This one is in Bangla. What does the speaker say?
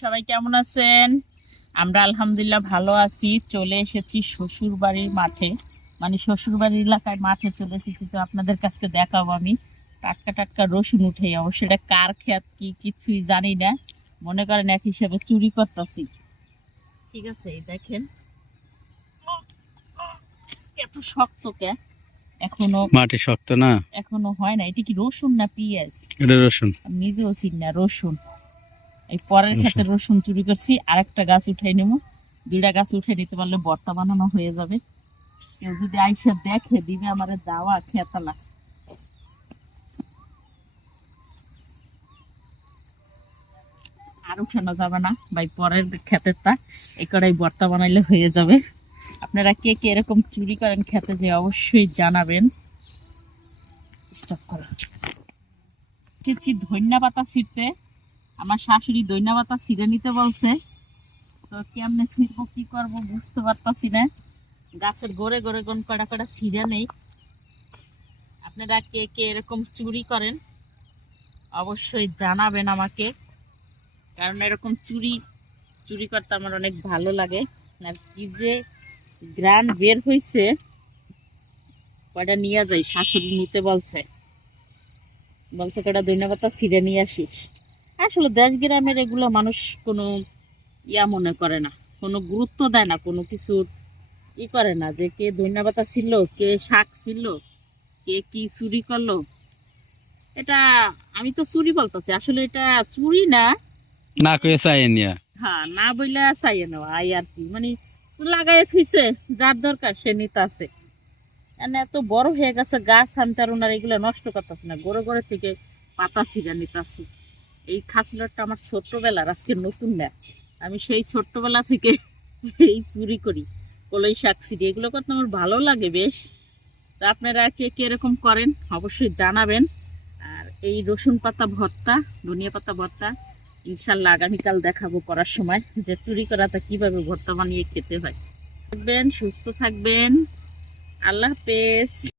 সবাই কেমন আছেন? আমরা আলহামদুলিল্লাহ ভালো আছি। চলে এসেছি শ্বশুর বাড়ির মাঠে। মানে শ্বশুর বাড়ির এলাকায় মাঠে চলে এসেছি তো আপনাদের কাছে দেখাবো আমি। টাটকা টাটকা রসুন উঠে যাব সেটা কার খেত কি কিছুই জানি না। মনে করেন এক হিসাবে চুরি করতেছি। ঠিক আছে দেখেন। এত শক্ত কে? এখনও মাটি শক্ত না? এখনও হয় না। এটা কি রসুন না পেঁয়াজ? এটা রসুন। নিজেও চিন না রসুন। এই পরের। ক্ষেত্রে রসুন চুরি করছি আরেকটা গাছ উঠাই নেব। দুইটা গাছ উঠে নিতে পারলে বর্তা বানানো হয়ে যাবে। কেউ যদি আইসা দেখে দিবে আমার দাওয়া খেতালা। আর উঠানো যাবে না ভাই পরের ক্ষেতেরটা এই কড়াই বর্তা বানাইলে হয়ে যাবে। আপনারা কে কে এরকম চুরি করেন খেতে যে অবশ্যই জানাবেন। স্টপ করো। এসেছি ধন্যা পাতা ছিঁড়তে আমার শাশুড়ি ধন্যা পাতা ছিঁড়ে নিতে বলছে। তো কেমনে ছিঁড়বো, কি করব বুঝতে পারতাছি না। গাছের গোড়ে গোড়ে কোন কড়া কড়া ছিঁড়ে নেই। আপনারা কে কে এরকম চুরি করেন, অবশ্যই জানাবেন আমাকে। কারণ এরকম চুরি চুরি করতে আমার অনেক ভালো লাগে। আর কি যে গ্রান বের হয়েছে কয়টা নিয়ে যাই, শাশুড়ি নিতে বলছে। বলছে কটা ধন্যবাদ ছিঁড়ে নিয়ে আসিস। আসলে দেশ গ্রামের এগুলো মানুষ কোনো ইয়া মনে করে না কোনো গুরুত্ব দেয় না কোনো কিছুর ই করে না যে কে ধন্যবাদ ছিল কে শাক ছিল কে কি চুরি করল। এটা আমি তো চুরি বলতেছি আসলে এটা চুরি না। না কয়ে চাই নিয়া। হ্যাঁ না বইলে চাইয়ে নেওয়া আই আর কি। মানে লাগাই থুইছে যার দরকার সে নিতে আছে এত বড় হয়ে গেছে গাছ আনতে আর ওনার এগুলো নষ্ট করতেছে না গড়ে গড়ে থেকে পাতা ছিঁড়া নিতেছে। এই খাসিলটটা আমার ছোট্টবেলার, আজকে নতুন না। আমি সেই ছোট্টবেলা থেকে এই চুরি করি, কলই শাক ছিঁড়ি, এগুলো করতে আমার ভালো লাগে বেশ। তো আপনারা কে কে এরকম করেন, অবশ্যই জানাবেন। আর এই রসুন পাতা ভর্তা, ধনিয়া পাতা ভর্তা, ইনশাল্লাহ আগামীকাল দেখাবো করার সময় যে চুরি করাটা কীভাবে ভর্তা বানিয়ে খেতে হয়। থাকবেন, সুস্থ থাকবেন। আল্লাহ হাফেজ।